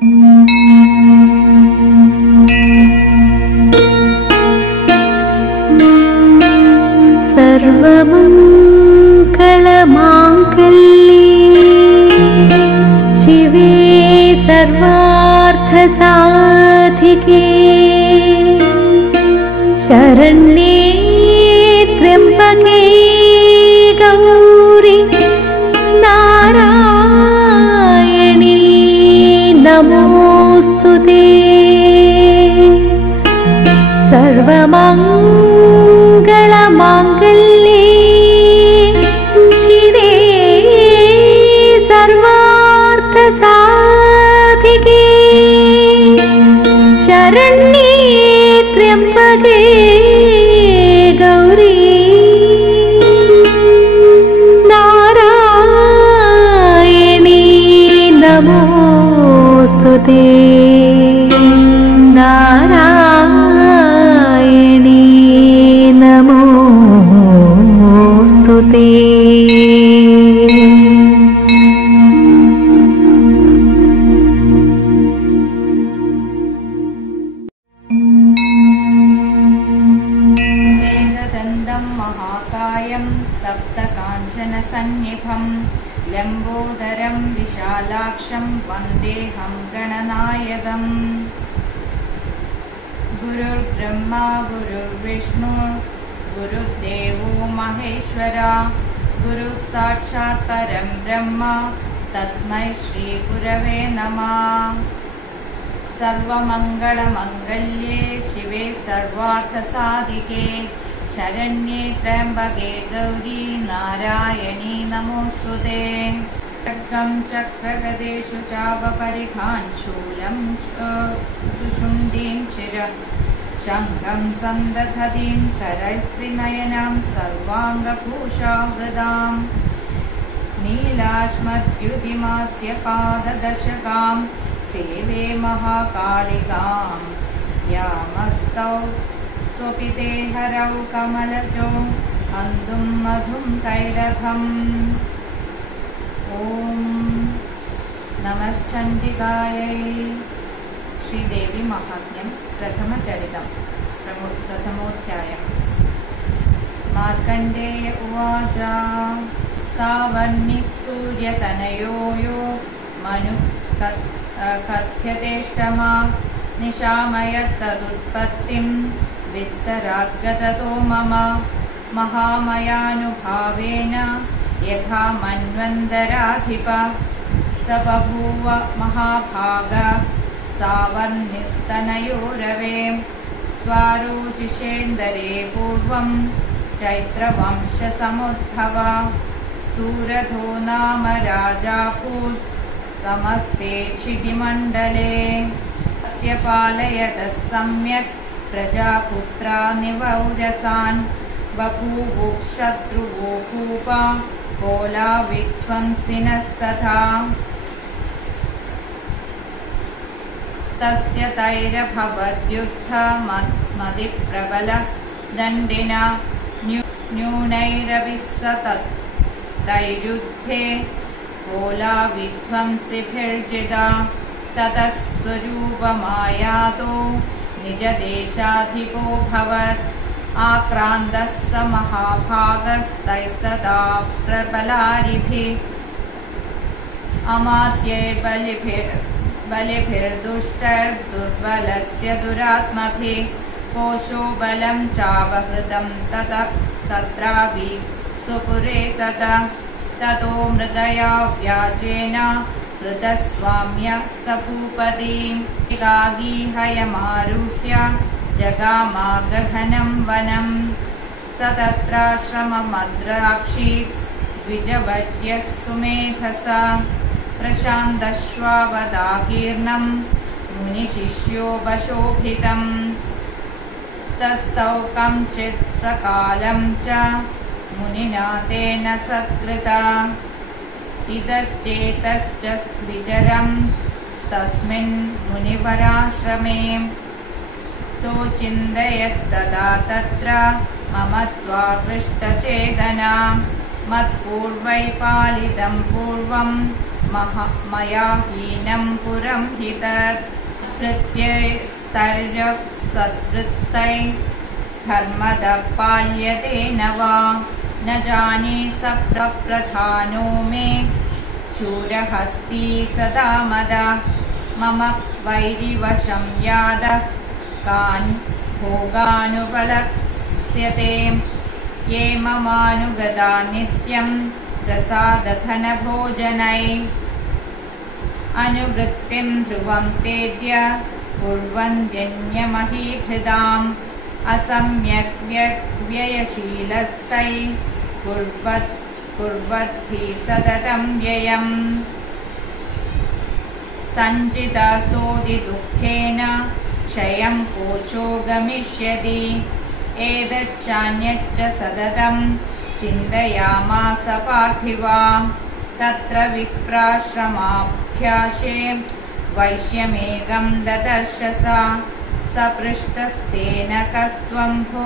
शिवे सर्वार्थसाधिके शरण्ये त्र्यम्बके गौरी नारायणी नमोस्तुते। सर्वमङ्गलमाङ्गल्ये शिवे सर्वार्थसाधिके शरण्ये त्र्यम्बके गौरी नारायणी नमोस्तुते। नारायणी नमोस्तुते। सन्निभं लम्बोदरं विशालाक्षं वन्देऽहं गणनायकम्। गुरुर्ब्रह्मा गुरुर्विष्णु गुरुर्देवो महेश्वरा गुरुः साक्षात् परं ब्रह्म तस्मै श्रीगुरवे नमः। सर्वमङ्गलमङ्गल्ये शिवे सर्वार्थसाधिके शरण्ये त्र्यम्बके गौरी नारायणी नमोस्तुते। खड्गं चक्रगदेषु चापरिखान् शूलं शुण्डीं चिरं शङ्खं सन्दधतीं करैस्त्रिनयनां सर्वाङ्गभूषावृतां नीलाश्मद्युतिमास्य पाददशकां सेवे महाकालिकां यामस्तौ स्वपिते हरौ कमलजो अन्धुं मधुं तैलभम्। ॐ नमश्चण्डिकायै। श्रीदेवी महात्म्यं प्रथमचरितं प्रथमोऽध्यायः। मार्कण्डेय उवाच सावर्णिः सूर्यतनयो यो मनुः कथ्यतेष्टमा निशामयत्तदुत्पत्तिं विस्तराद्गततो मम महामयानुभावेन यथा मन्वन्तराधिप स बभूव महाभाग सावर्णिस्तनयोरवे स्वारोचिषेन्दरे पूर्वं चैत्रवंशसमुद्भव सूरथो नाम राजापूत् तमस्ते क्षितिमण्डले तस्य पालयतः सम्यक् प्रजापुत्रा निवौरसान् बभूवुः भूपा कोला विध्वंसिनस्तथा तस्य तैरभवद्युद्धमतिप्रबल दण्डिना न्यूनैरपि स तैरुद्धे कोला विध्वंसिभिर्जिता ततः स्वरूपमायातो निजदेशाधिपोऽभवत् आक्रान्तः स महाभागस्तैस्तदा प्रबलारिभिः अमात्यैर्बलिभिर्दुष्टैर्दुर्बलस्य दुरात्मभिः कोशो बलं चावहृतं तत्रापि सुपुरे ततो मृगया व्याजेन हृतस्वाम्यः स भूपतिं गागीहयमारुह्य जगामागहनं वनं स तत्राश्रममद्राक्षी द्विजवर्यः सुमेधसा प्रशान्तश्वावदाकीर्णं मुनिशिष्यो वशोभितं तस्थौ कञ्चित् सकालं च मुनिना तेन सत्कृता इतश्चेतश्च विचरं तस्मिन् मुनिवराश्रमे सोचिन्तयत्तदा तत्र मम त्वाकृष्टचेतना मत्पूर्वैः पालितं पूर्वं मया हीनं पुरं हि तत् कृत्यैस्तर्यसत्कृत्यै धर्मदः पाल्यते न वा न जाने स प्रधानो मे शूरहस्ती सदा मदा मम वैरिवशं यादः कान् भोगानुपलक्ष्यते ये ममानुगदा नित्यं प्रसादधनभोजनै अनुवृत्तिं ध्रुवं तेद्य कुर्वन्त्यन्यमहीहृदाम् असम्यक् व्ययशीलस्तै कुर्वद्भिः सततं व्ययम् सञ्चितासोदिदुःखेन क्षयं कोशो गमिष्यति एतच्चान्यच्च सततं चिन्तयामास पार्थिवा तत्र विप्राश्रमाभ्यासे वैश्यमेकं ददर्श स पृष्टस्तेन कस्त्वं भो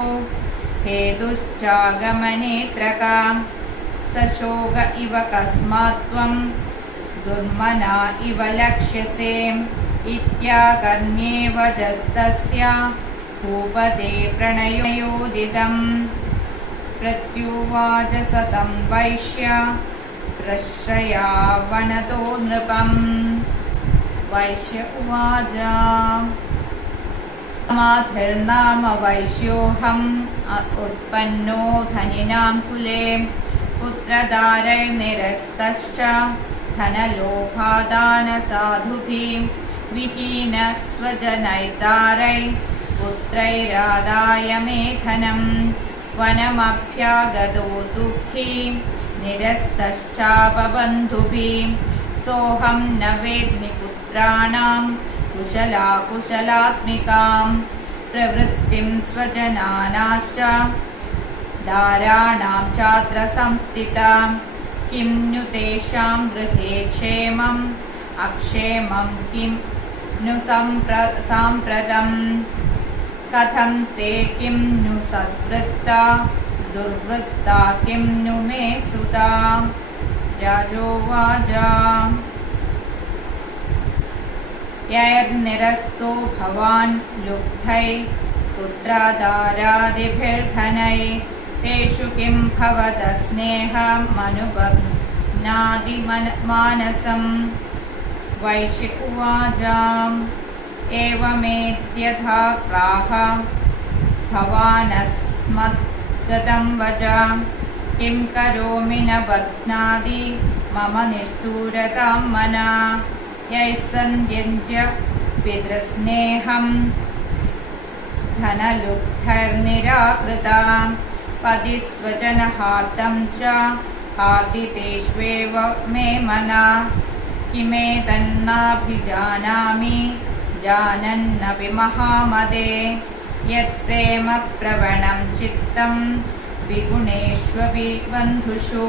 हेतुश्चागमनेत्रका सशोक इव कस्मात्त्वं दुर्मना इव लक्ष्यसे इत्याकर्ण्ये वचस्तस्य भूपते प्रणयोदितं प्रत्युवाच सतं वैश्य प्रश्रयावनतो नृपम् वैश्य उवाच समाधिर्नाम वैश्योऽहम् उत्पन्नो धनिनां कुले पुत्रदारैर्निरस्तश्च धनलोभादानसाधुभिः विहीनः स्वजनैर्दारै पुत्रैरादाय मे धनम् वनमभ्यागतो दुःखी निरस्तश्चापबन्धुभिः सोऽहं न वेद्मि पुत्राणां कुशलाकुशलात्मिकां प्रवृत्तिं स्वजनानाश्च दाराणां चात्र संस्थिता किं नु तेषां गृहे क्षेमम् अक्षेमं किं नु साम्प्रतम् कथं ते किं नु सद्वृत्ता दुर्वृत्ता किं नु मे सुता राजोवाच यैर्निरस्तो भवान् लुब्धै पुत्रादारादिभिर्धनै तेषु किं भवतः स्नेहमनुबध्नाति मानसम् वैश्य उवाच एवमेत्यथा प्राह भवानस्मद्गतं वच किं करोमि न बध्नाति मम निष्ठुरतां मना यैः सन्त्यज्य पितृस्नेहं धनलुब्धैर्निराकृता पतिस्वजनहार्दं च हार्दितेष्वेव मे मना किमेतन्नाभिजानामि जानन्नपि महामदे यत्प्रेमप्रवणं चित्तं विगुणेष्वपि बन्धुषु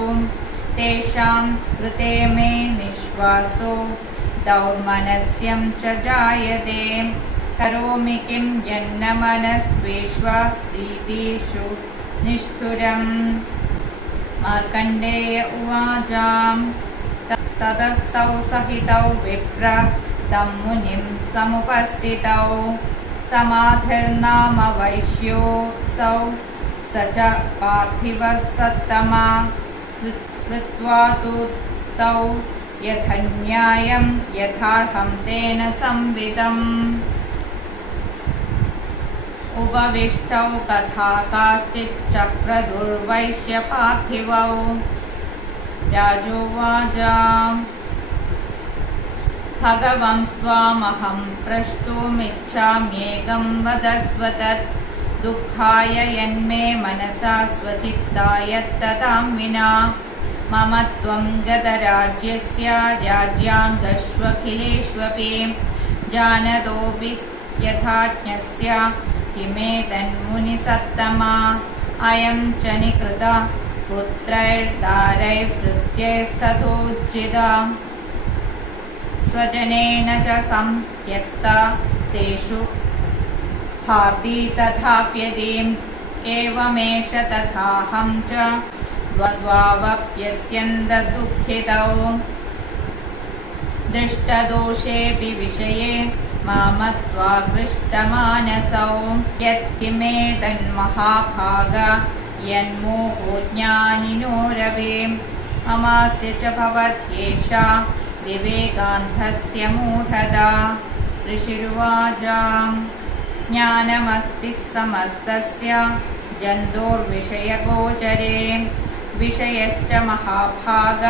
तेषां कृते मे निःश्वासो दौर्मनस्यं च जायते करोमि किं यन्न मनस्त्वेष्वप्रीतिषु निष्ठुरम् मार्कण्डेय उवाच ततस्तौ सहितौ विप्र तं मुनिं समुपस्थितौ समाधिर्नाम वैश्योऽसौ स च पार्थिवः सत्तमा कृत्वा तु तौ यथन्यायं यथार्हं तेन संविदम् उपविष्टौ तथा काश्चिच्चक्रदुर्वैश्यपार्थिवौ राजोवाच भगवं स्वामहं प्रष्टुमिच्छाम्येकं वदस्व तत् दुःखाय यन्मे मनसा स्वचित्ताय ततां विना मम त्वं गतराज्यस्य राज्याङ्गष्वखिलेष्वपि जानतोऽपि यथाज्ञस्य किमेतन्मुनिसत्तमा अयं च निकृता पुत्रैर्दारैर्भृत्यैस्तथोज्जिता स्वजनेन च संत्यक्ता तेषु हार्दी तथाप्यदीम् एवमेष तथाहं च द्वद्वावप्यत्यन्तदुःखितौ दृष्टदोषेऽपि विषये मामत्वाकृष्टमानसौ यत्किमेतन्महाभाग यन्मोहो ज्ञानिनो रवे अमास्य च भवत्येषा विवेकान्धस्य मूढता ऋषिरुवाच ज्ञानमस्ति समस्तस्य जन्तोर्विषयगोचरे विषयश्च महाभाग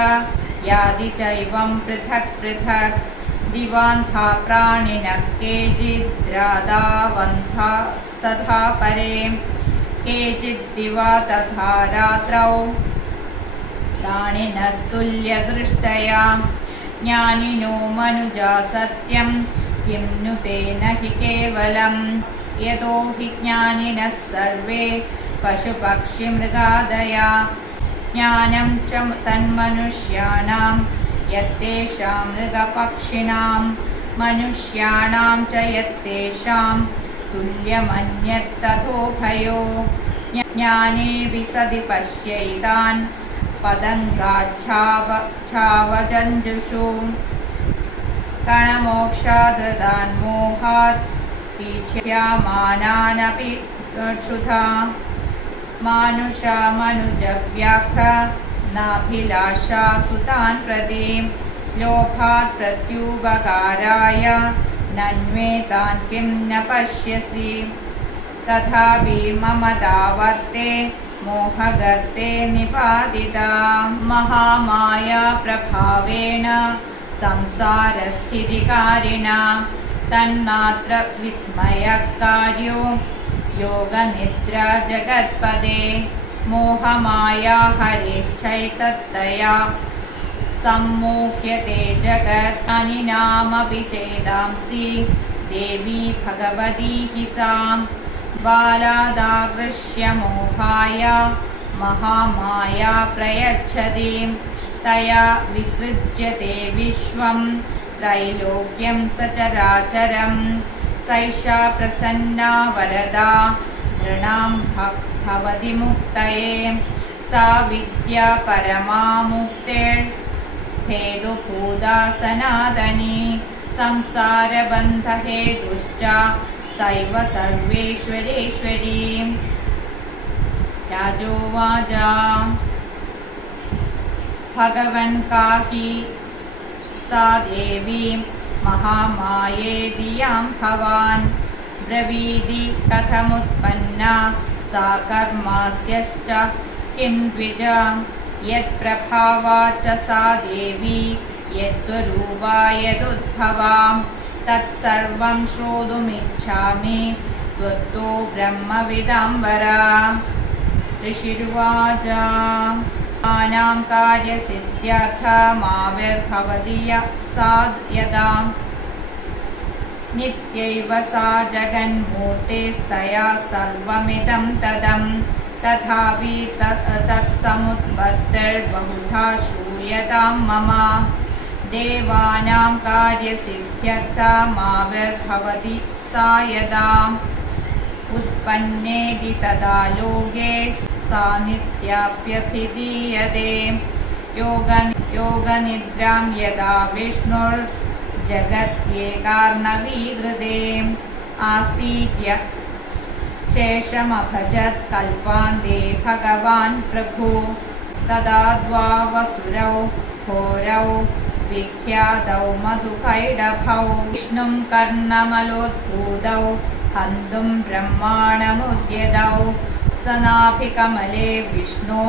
यादि चैवं पृथक् पृथक् दिवान्था प्राणिनः केचिद्रादावन्थस्तथा परे केचिद्दिवा तथा रात्रौ प्राणिनस्तुल्यदृष्टया ज्ञानिनो मनुजा सत्यं किं नु तेन हि केवलं यतो हि ज्ञानिनः सर्वे पशुपक्षिमृगादया ज्ञानं च तन्मनुष्याणां यत्तेषां मृगपक्षिणां मनुष्याणां च यत्तेषां तुल्यमन्यत्तथोभयो ज्ञाने विशदि पश्यैतान् पतङ्गाच्छावजञ्जुषु कणमोक्षादृदान्मोहात् पीठ्यामानानपि क्षुधा मानुषा मनुजव्याघ्र नाभिलाषा सुतान् प्रति लोभात् प्रत्युपकाराय नन्वेतान् किं न पश्यसि तथापि ममतावर्ते मोहगर्ते निपातिता महामाया प्रभावेण संसारस्थितिकारिणा तन्नात्र विस्मयकार्यो योगनिद्रा जगत्पदे मोहमाया हरेश्चैतत्तया सम्मोह्यते जगत्तनिनामपि चेदांसि देवी भगवती हि सा बालादाकृष्य मोहाय महामाया प्रयच्छति तया विसृज्यते विश्वं त्रैलोक्यं सचराचरं सैषा प्रसन्ना वरदा नृणां भवति मुक्तये सा विद्या परमा मुक्तिर्हेतुभूता सनातनी संसारबन्धहेतुश्च सैव सर्वेश्वरेश्वरी राजोवाच भगवन् काहि सा देवी महामायेति यां भवान् ब्रवीति कथमुत्पन्ना सा कर्मास्यश्च किं द्विज यत्प्रभावा च सा देवी यत्स्वरूपा यदुद्भवा तत्सर्वं श्रोतुमिच्छामि त्वत्तो ब्रह्मविदाम्बरा ऋषिरुवाच आनां कार्यसिद्ध्यर्थमाविर्भवति सा यदा नित्यैव सा जगन्मूर्तिस्तया सर्वमिदं तदं तथापि तत्समुत्पत्तिर्बहुधा श्रूयतां मम देवानां कार्यसिद्ध्यर्थमाविर्भवति सा यदा उत्पन्नेति तदा लोके सा नित्याप्यभिधीयते योगनिद्रां यदा विष्णुर्जगत्येकार्णवीकृते आस्तीत्य शेषमभजत् कल्पान्ते भगवान् प्रभु तदा द्वावसुरौ घोरौ विख्यातौ मधुकैडभौ विष्णुं कर्णमलोद्भूतौ हन्तुं ब्रह्माणमुद्यतौ सनाभिकमले विष्णो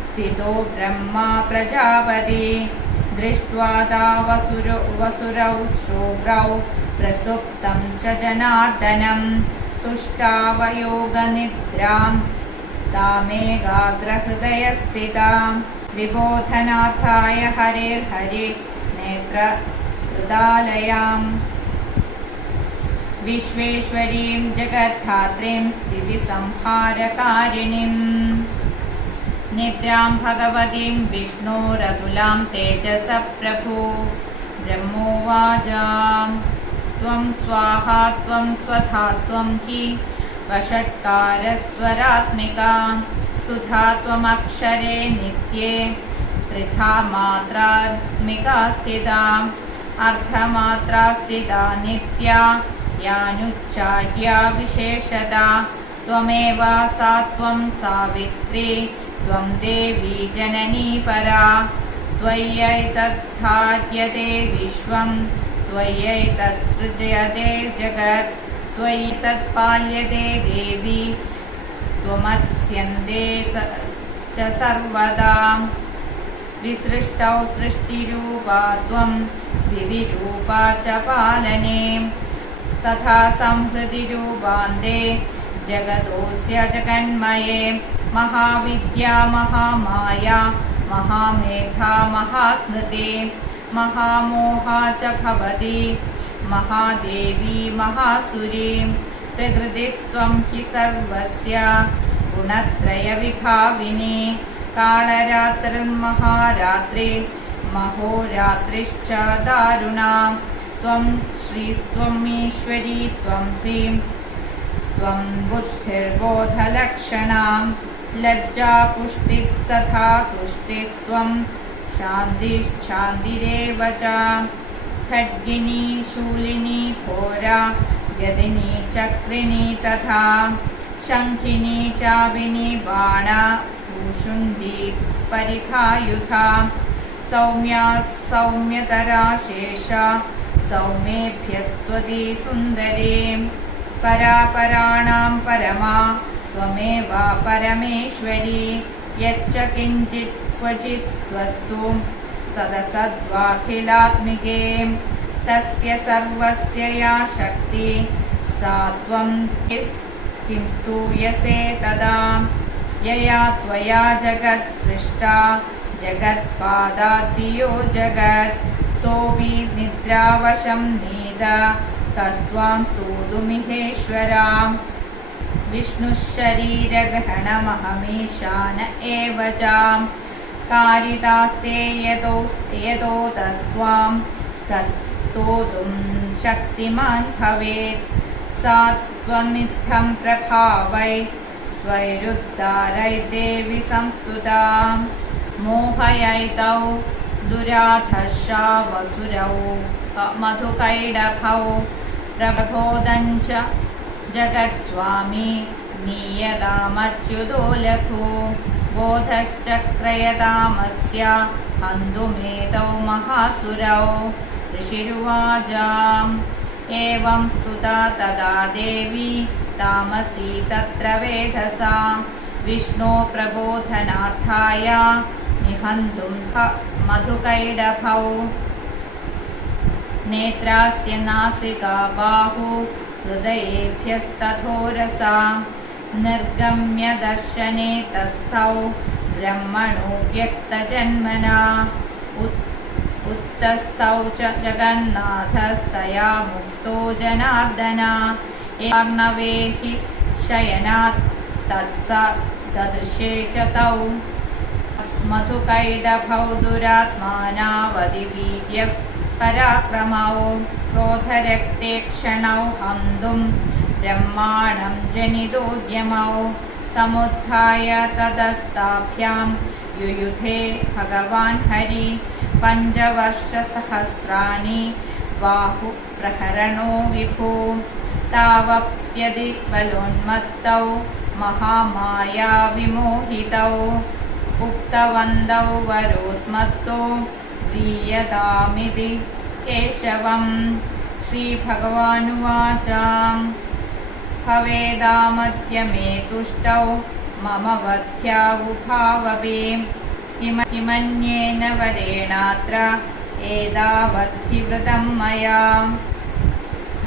स्थितो ब्रह्मा प्रजापति दृष्ट्वा तावसुरौ शोभ्रौ प्रसुप्तं च जनार्दनं तुष्टावयोगनिद्रां तामेकाग्रहृदयस्थितां विबोधनार्थाय हरेर्हरे नेत्रहृदालयाम् विश्वेश्वरीं जगद्धात्रीं स्थितिसंहारकारिणीम् निद्रां भगवतीं विष्णोरतुलां तेजसः प्रभु ब्रह्मोवाच त्वं स्वाहा त्वं स्वधा त्वं हि वषट्कारस्वरात्मिका सुधा त्वमक्षरे नित्ये त्रिधा मात्रात्मिका स्थिता अर्धमात्रा स्थिता नित्या यानुच्चार्या विशेषता त्वमेव सा त्वं सावित्री त्वं देवी जननी परा त्वय्यैतद्धार्यते विश्वं त्वय्यैतत्सृज्यते जगत् त्वय्यैतत्पाल्यते देवी त्वमत्स्यन्ते च सर्वदा विसृष्टौ सृष्टिरूपा त्वं स्थितिरूपा च पालने तथा संहृतिरूपान्ते जगतोऽस्य जगन्मये महाविद्या महामाया महामेधा महास्मृति महामोहा च भवति महादेवी महासुरी प्रकृतिस्त्वं हि सर्वस्य गुणत्रयविभाविनी कालरात्रिर्महारात्रि महोरात्रिश्च दारुणा त्वं श्रीस्त्वमीश्वरी त्वं ह्रीं त्वं बुद्धिर्बोधलक्षणा लज्जा पुष्टिस्तथा तुष्टिस्त्वं शान्तिश्चान्तिरेव च खड्गिनी शूलिनी घोरा यदिनी चक्रिणी तथा शङ्खिनी चाबिनी बाणा भूषुण्डी परिखायुधा सौम्या सौम्यतरा शेषा सौम्येभ्यस्त्वती सुन्दरी परापराणां परमा त्वमेव परमेश्वरी यच्च किञ्चित् क्वचित् वस्तु सदसद्वाखिलात्मिके तस्य सर्वस्य या शक्ति सा त्वं किं स्तूयसे तदा यया त्वया जगत् सृष्टा जगत्पादाद्यो जगत् सोऽपि निद्रावशं नीद कस्त्वां स्तोतुमिहेश्वरा विष्णुशरीरग्रहणमहमीशान एव च कारितास्ते यतोतस्त्वां कस्तोतुं शक्तिमान् भवेत् सा त्वमित्थं प्रभावै स्वैरुद्धारैर्देवि संस्तुता मोहयैतौ दुराधर्षा वसुरौ मधुकैडभौ प्रबोधञ्च जगत्स्वामी नीयतामच्युतो लघु बोधश्चक्रयतामस्य हन्तुमेतौ महासुरौ ऋषिरुवाजाम् एवं स्तुता तदा देवी तामसी तत्र वेधसा विष्णो प्रबोधनार्थाय निहन्तुं मधुकैडभौ नेत्रास्य नासिका बाहु हृदयेभ्यस्तथोरसा निर्गम्य दर्शने तस्थौ ब्रह्मणो व्यक्तजन्मना उत्तस्थौ च जगन्नाथस्तया मुक्तो जनार्दना अर्णवे हि शयनात् तत्स ददृशे च तौ मधुकैडभौ दुरात्मानावधिवीर्य पराक्रमौ क्रोधरक्ते क्षणौ हन्तुं ब्रह्माणं जनितोद्यमौ समुत्थाय तदस्ताभ्यां युयुधे भगवान् हरि पञ्चवर्षसहस्राणि बाहुप्रहरणो विभु तावप्यदि बलोन्मत्तौ महामाया विमोहितौ उक्तवन्तौ वरोस्मत्तो प्रीयतामिति केशवं श्रीभगवानुवाच भवेदामद्य मे तुष्टौ मम वध्यावुभावपि किमन्येन वरेणात्र एतावद्धि वृतं मया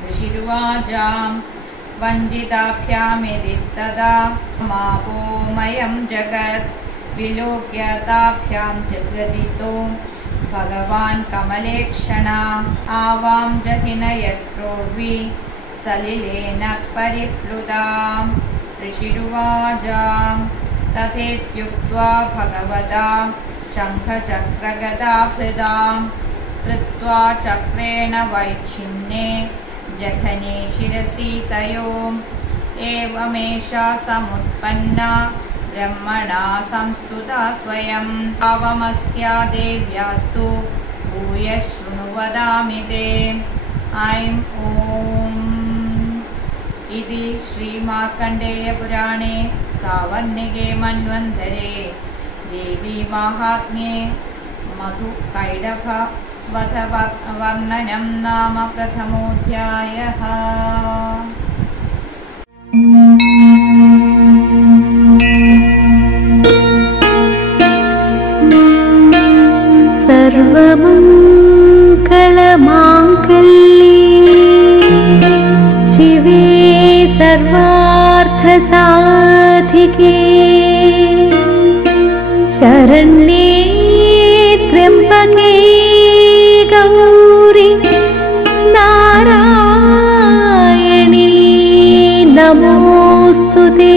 ऋषिरुवाचां वञ्चिताभ्यामिति तदा मापोमयं जगत् विलोक्य ताभ्यां जगदितो भगवान् कमलेक्षणा आवां जहिन यत्रोर्वि सलिलेन परिप्लुता ऋषिरुवाचां तथेत्युक्त्वा भगवता शङ्खचक्रगदाभृतां कृत्वा चक्रेण वैच्छिन्ने जघने शिरसि तयोः एवमेषा समुत्पन्ना ब्रह्मणा संस्तुता स्वयं भावमस्या देव्यास्तु भूय शृणु वदामि ते। ऐं ॐ इति श्रीमार्कण्डेयपुराणे सावर्णिके मन्वन्तरे देवी माहात्म्ये मधुकैटभवधवर्णनं नाम प्रथमोऽध्यायः। सर्वमङ्गलमाङ्गल्ये शिवे सर्वार्थसाधिके शरण्ये त्र्यम्बके गौरी नारायणी नमोऽस्तुते।